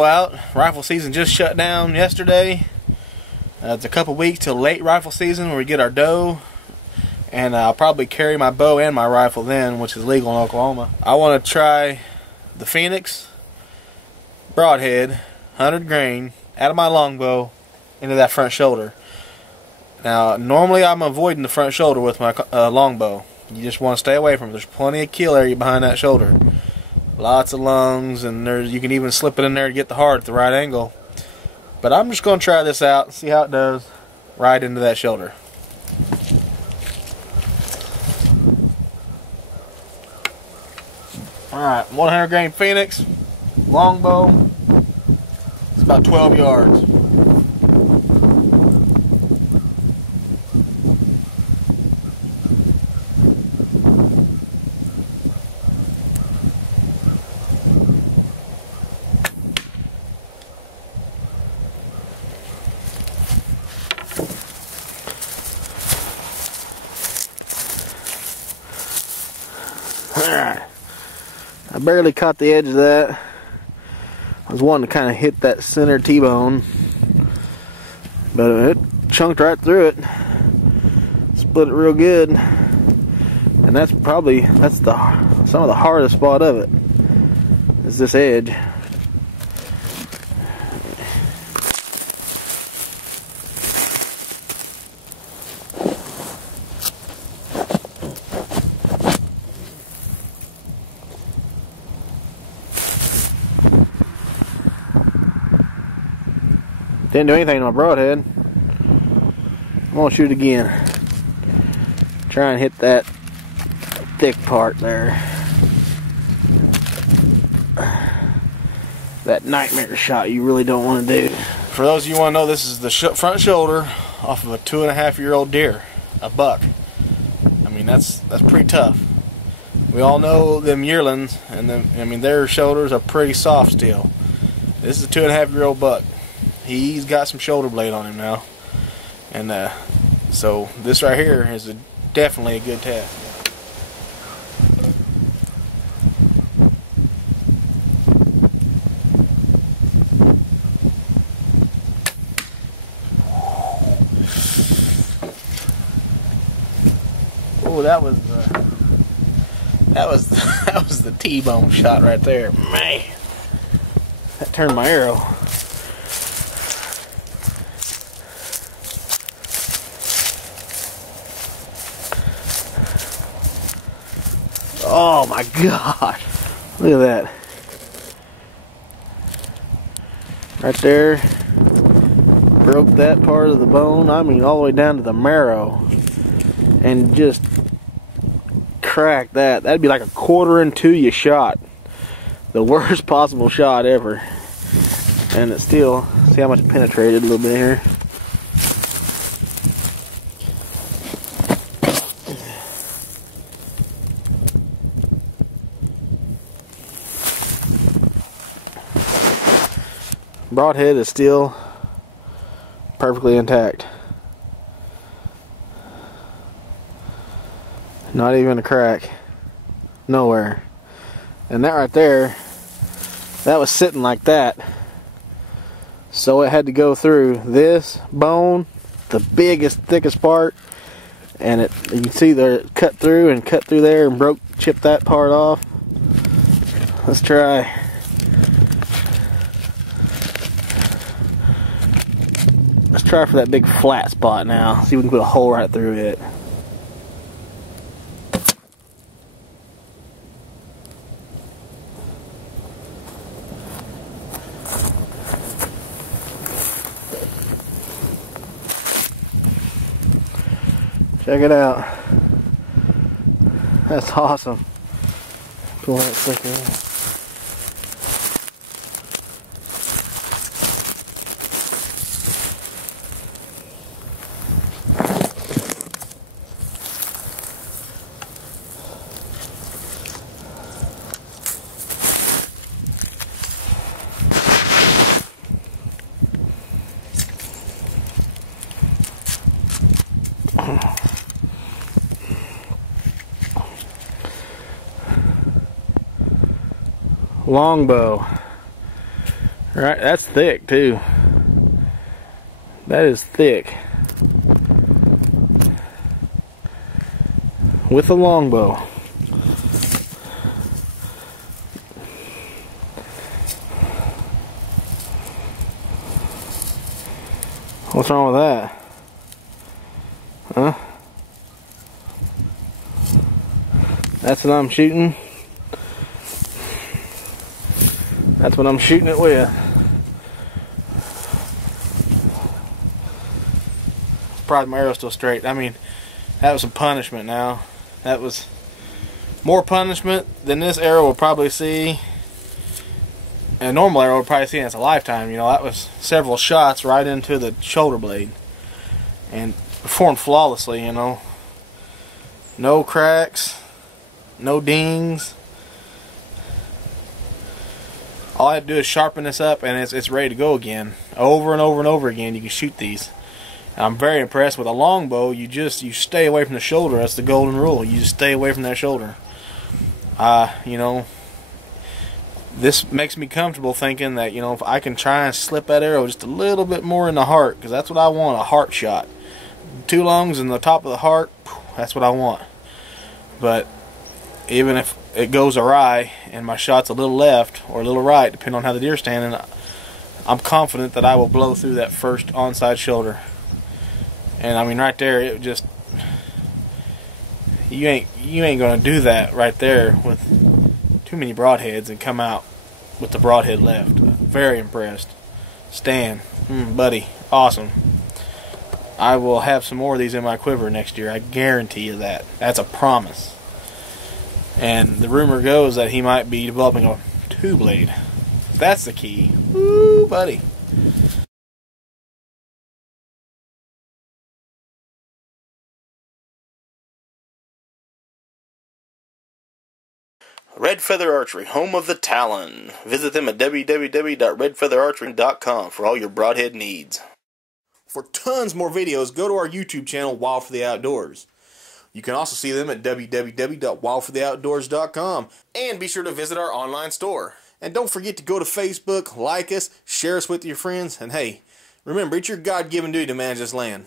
bow out. Rifle season just shut down yesterday. It's a couple weeks till late rifle season where we get our doe. And I'll probably carry my bow and my rifle then, which is legal in Oklahoma. I want to try the Phoenix Broadhead 100 grain out of my longbow into that front shoulder. Now, normally I'm avoiding the front shoulder with my longbow. You just want to stay away from it. There's plenty of kill area behind that shoulder. Lots of lungs, and you can even slip it in there to get the heart at the right angle. But I'm just going to try this out and see how it does right into that shoulder. Alright, 100 grain Phoenix, longbow. It's about 12 yards. Alright, I barely caught the edge of that. I was wanting to kind of hit that center T-bone, but it chunked right through it. Split it real good, and that's some of the hardest spot of it is this edge. Didn't do anything to my broadhead. I'm gonna shoot again. Try and hit that thick part there. That nightmare shot you really don't want to do. For those of you who want to know, this is the front shoulder off of a 2.5-year-old deer, a buck. I mean, that's pretty tough. We all know them yearlings, and their shoulders are pretty soft still. This is a 2.5-year-old buck. He's got some shoulder blade on him now, and so this right here is definitely a good test. Oh, that was the T-bone shot right there, man. That turned my arrow. Oh my God, look at that. Right there, broke that part of the bone, I mean all the way down to the marrow, and just cracked that. That'd be like a 1/4 into you shot. The worst possible shot ever. And it still, see how much it penetrated a little bit here. Broadhead is still perfectly intact. Not even a crack. Nowhere. And that right there, that was sitting like that. So it had to go through this bone, the biggest, thickest part, and you can see there it cut through there and chipped that part off. Let's try. Let's try for that big flat spot now. See if we can put a hole right through it. Check it out. That's awesome. Pull that sucker out. Longbow Right, that's thick too. That is thick. With a longbow. What's wrong with that? Huh? That's what I'm shooting. That's what I'm shooting it with. Probably my arrow's still straight. I mean, that was some punishment now. That was more punishment than this arrow will probably see. And a normal arrow will probably see in its lifetime. You know, that was several shots right into the shoulder blade. And performed flawlessly, you know. No cracks. No dings. All I have to do is sharpen this up and it's ready to go again. Over and over and over again you can shoot these. And I'm very impressed with a longbow. You stay away from the shoulder. That's the golden rule. You just stay away from that shoulder. You know, this makes me comfortable thinking that, you know, if I can try and slip that arrow just a little bit more in the heart, because that's what I want, a heart shot. 2 lungs in the top of the heart, that's what I want. But even if it goes awry and my shot's a little left or a little right, depending on how the deer's standing, I'm confident that I will blow through that first onside shoulder. And I mean, right there, it just, you ain't gonna do that right there with too many broadheads and come out with the broadhead left. Very impressed. Stan, buddy, awesome. I will have some more of these in my quiver next year. I guarantee you that. That's a promise. And the rumor goes that he might be developing a 2-blade. That's the key. Woo, buddy. Red Feather Archery, home of the Talon. Visit them at www.redfeatherarchery.com for all your broadhead needs. For tons more videos, go to our YouTube channel, Wild for the Outdoors. You can also see them at www.wildfortheoutdoors.com. And be sure to visit our online store. And don't forget to go to Facebook, like us, share us with your friends, and hey, remember, it's your God-given duty to manage this land.